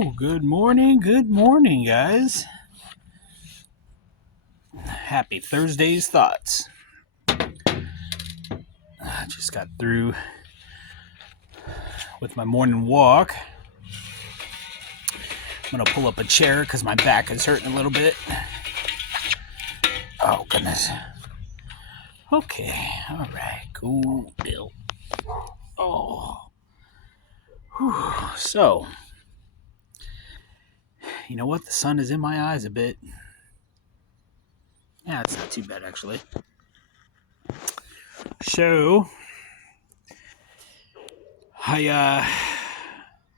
Good morning, guys. Happy Thursday's thoughts. I just got through with my morning walk. I'm gonna pull up a chair because my back is hurting a little bit. Oh, goodness. Okay, all right, cool, Bill. Oh, whew. So, you know what? The sun is in my eyes a bit. Yeah, it's not too bad, actually. So, I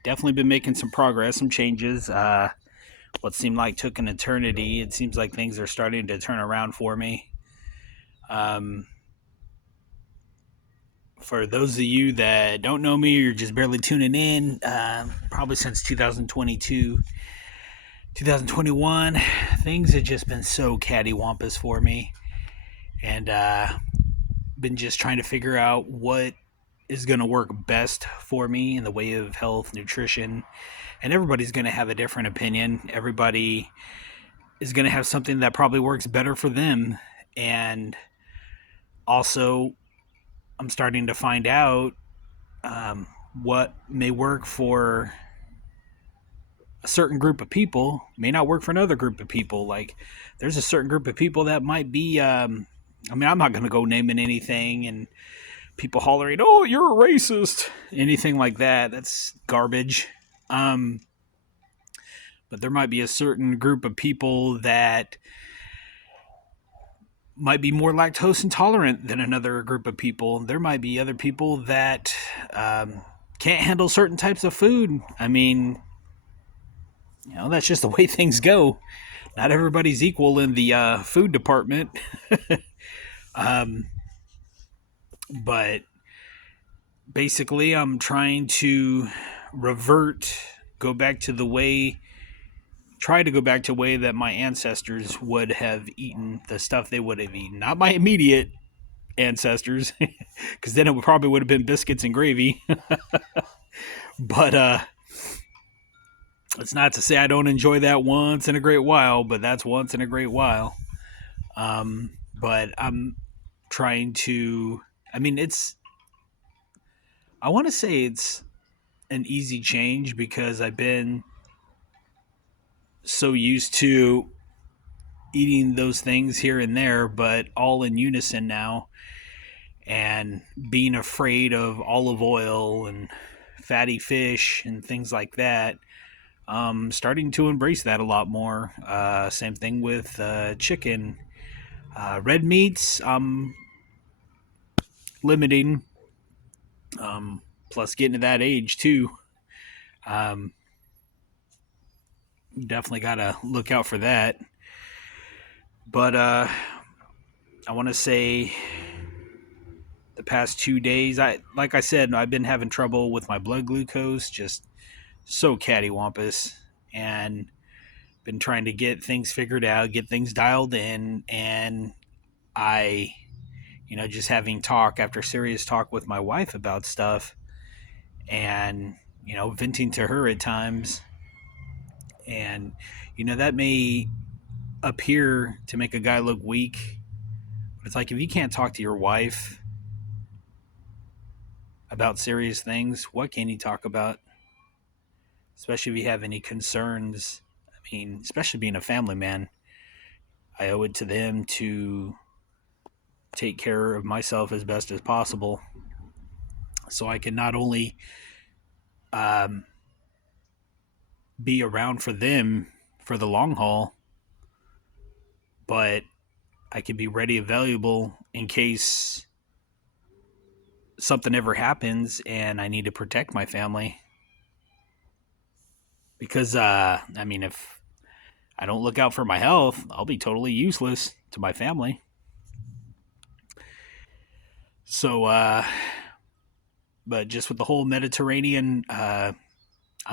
definitely been making some progress, some changes. What seemed like took an eternity. It seems like things are starting to turn around for me. Um, for those of you that don't know me or just barely tuning in, probably since 2022, 2021, things have just been so cattywampus for me. And been just trying to figure out what is going to work best for me in the way of health, nutrition. And everybody's going to have a different opinion. Everybody is going to have something that probably works better for them. And also, I'm starting to find out what may work for a certain group of people may not work for another group of people. Like, there's a certain group of people that might be, I'm not going to go naming anything and people hollering, oh, you're a racist, anything like that. That's garbage. But there might be a certain group of people that might be more lactose intolerant than another group of people. There might be other people that can't handle certain types of food. I mean, that's just the way things go. Not everybody's equal in the food department. But basically, I'm trying to go back to the way that my ancestors would have eaten the stuff they would have eaten. Not my immediate ancestors, because then it probably would have been biscuits and gravy. But it's not to say I don't enjoy that once in a great while, but that's once in a great while. But I'm trying to, I want to say it's an easy change because I've been so used to eating those things here and there, but all in unison now, and being afraid of olive oil and fatty fish and things like that. Starting to embrace that a lot more. Same thing with chicken. Red meats, limiting. Plus, getting to that age too. Um, Definitely got to look out for that. But I want to say the past 2 days, like I said, I've been having trouble with my blood glucose, just so cattywampus, and been trying to get things figured out, get things dialed in, and I, just having talk after serious talk with my wife about stuff, and venting to her at times, and that may appear to make a guy look weak, but it's like if you can't talk to your wife about serious things, what can you talk about? Especially if you have any concerns. I mean, especially being a family man, I owe it to them to take care of myself as best as possible, so I can not only um, be around for them for the long haul, but I can be ready and valuable in case something ever happens and I need to protect my family. Because, if I don't look out for my health, I'll be totally useless to my family. So, but just with the whole Mediterranean, I'm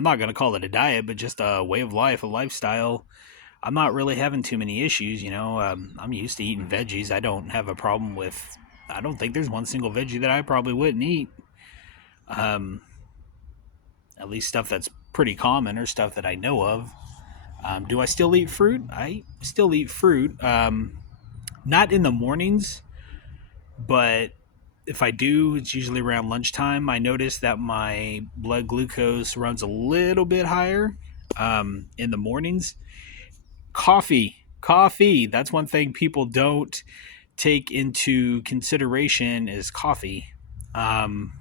not going to call it a diet, but just a way of life, a lifestyle, I'm not really having too many issues. I'm used to eating veggies. I don't have a problem with, I don't think there's one single veggie that I probably wouldn't eat. At least stuff that's pretty common or stuff that I know of. Do I still eat fruit? I still eat fruit. Not in the mornings, but if I do, it's usually around lunchtime. I notice that my blood glucose runs a little bit higher in the mornings. Coffee. That's one thing people don't take into consideration is coffee. Um,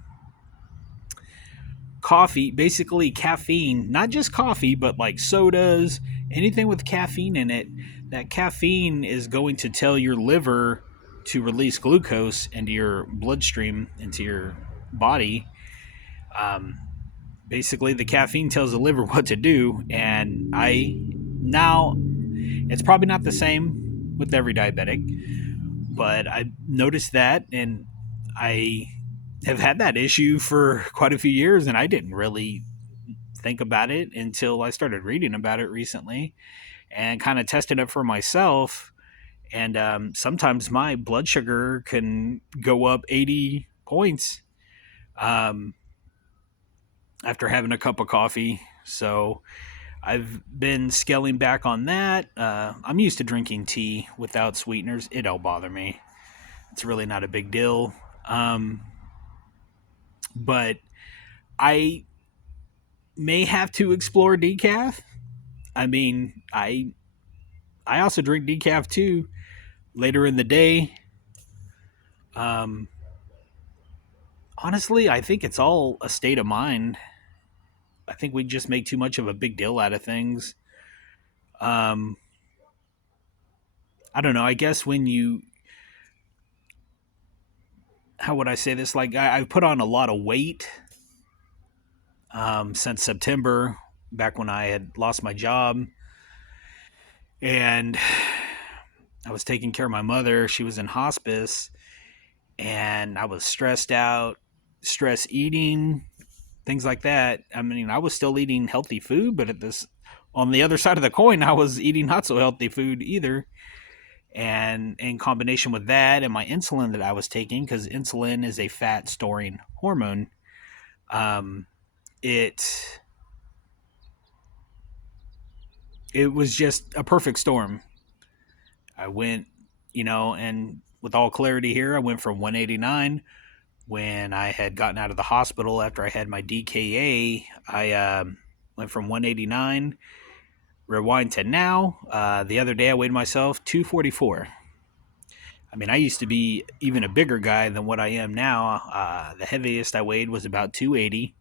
Coffee, basically caffeine, not just coffee, but like sodas, anything with caffeine in it. That caffeine is going to tell your liver to release glucose into your bloodstream, into your body. Um, Basically, the caffeine tells the liver what to do, and now it's probably not the same with every diabetic, but I noticed that, and I have had that issue for quite a few years, and I didn't really think about it until I started reading about it recently and kind of tested it for myself. And sometimes my blood sugar can go up 80 points um, after having a cup of coffee. So I've been scaling back on that. I'm used to drinking tea without sweeteners. It don't bother me. It's really not a big deal. Um, but I may have to explore decaf. I mean, I also drink decaf too later in the day. Um, Honestly, I think it's all a state of mind. I think we just make too much of a big deal out of things. Um, I don't know. I guess when you, how would I say this? Like I've put on a lot of weight since September, back when I had lost my job, and I was taking care of my mother. She was in hospice, and I was stressed out, stress eating, things like that. I mean, I was still eating healthy food, but at this on the other side of the coin, I was eating not so healthy food either. And in combination with that and my insulin that I was taking, because insulin is a fat storing hormone, um, it it was just a perfect storm. I went, and with all clarity here, I went from 189 when I had gotten out of the hospital after I had my DKA. I went from 189. Rewind to now. The other day I weighed myself 244. I mean, I used to be even a bigger guy than what I am now. The heaviest I weighed was about 280.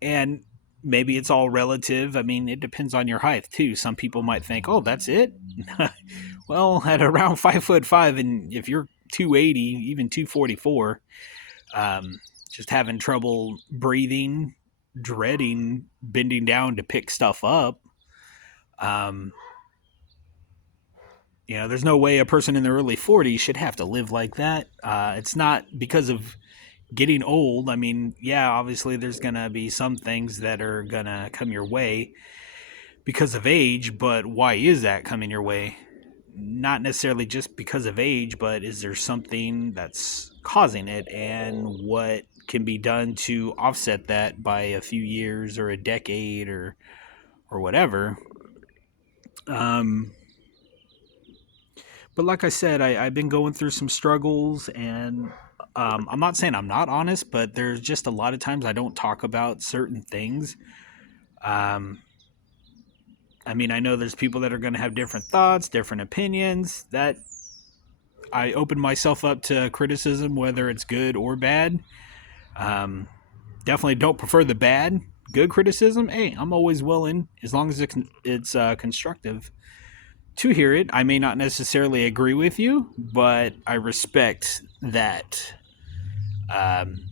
And maybe it's all relative. I mean, it depends on your height too. Some people might think, "Oh, that's it." Well, at around 5'5", and if you're 280, even 244, just having trouble breathing, dreading bending down to pick stuff up. Um, there's no way a person in their early 40s should have to live like that. It's not because of getting old. I mean, yeah, obviously there's going to be some things that are going to come your way because of age, but why is that coming your way? Not necessarily just because of age, but is there something that's causing it, and what can be done to offset that by a few years or a decade or whatever. Um, but like I said, I've been going through some struggles, and I'm not saying I'm not honest, but there's just a lot of times I don't talk about certain things. Um, I mean, I know there's people that are going to have different thoughts, different opinions. That I open myself up to criticism, whether it's good or bad. Um, Definitely don't prefer the bad. Good criticism, hey, I'm always willing, as long as it's constructive, to hear it. I may not necessarily agree with you, but I respect that. Um,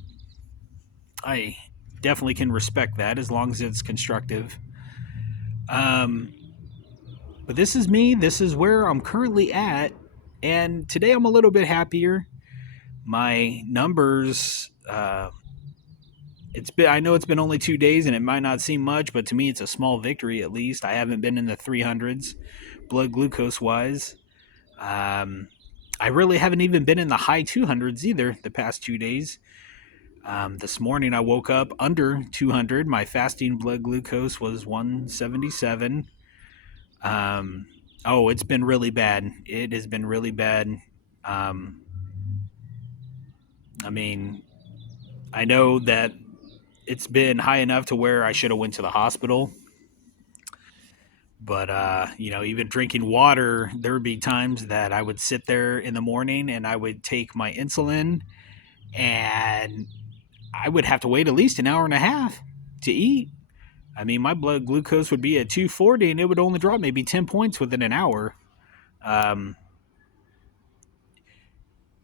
I definitely can respect that as long as it's constructive. Um, but this is me. This is where I'm currently at. And today I'm a little bit happier. My numbers, I know it's been only 2 days and it might not seem much, but to me it's a small victory at least. I haven't been in the 300s blood glucose wise. Um, I really haven't even been in the high 200s either the past 2 days. This morning I woke up under 200. My fasting blood glucose was 177. Um, oh, it's been really bad. It has been really bad. Um, I mean, I know that it's been high enough to where I should have went to the hospital. But even drinking water, there would be times that I would sit there in the morning and I would take my insulin, and I would have to wait at least an hour and a half to eat. I mean, my blood glucose would be at 240, and it would only drop maybe 10 points within an hour. Um,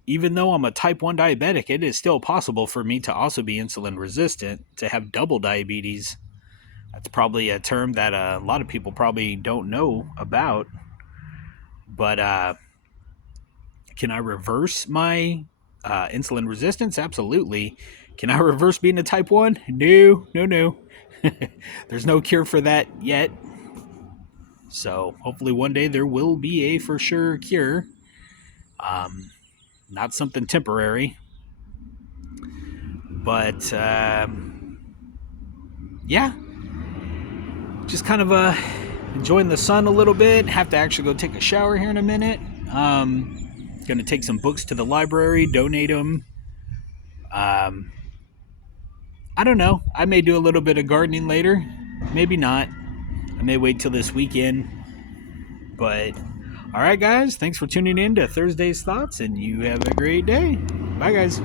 Even though I'm a type 1 diabetic, it is still possible for me to also be insulin resistant, to have double diabetes. That's probably a term that a lot of people probably don't know about. But can I reverse my insulin resistance? Absolutely. Can I reverse being a type 1? No, no, no. There's no cure for that yet. So hopefully one day there will be a for sure cure. Not something temporary. But yeah, just kind of enjoying the sun a little bit. Have to actually go take a shower here in a minute. Gonna take some books to the library, donate them. Um, I don't know. I may do a little bit of gardening later. Maybe not. I may wait till this weekend. But all right, guys. Thanks for tuning in to Thursday's Thoughts, and you have a great day. Bye, guys.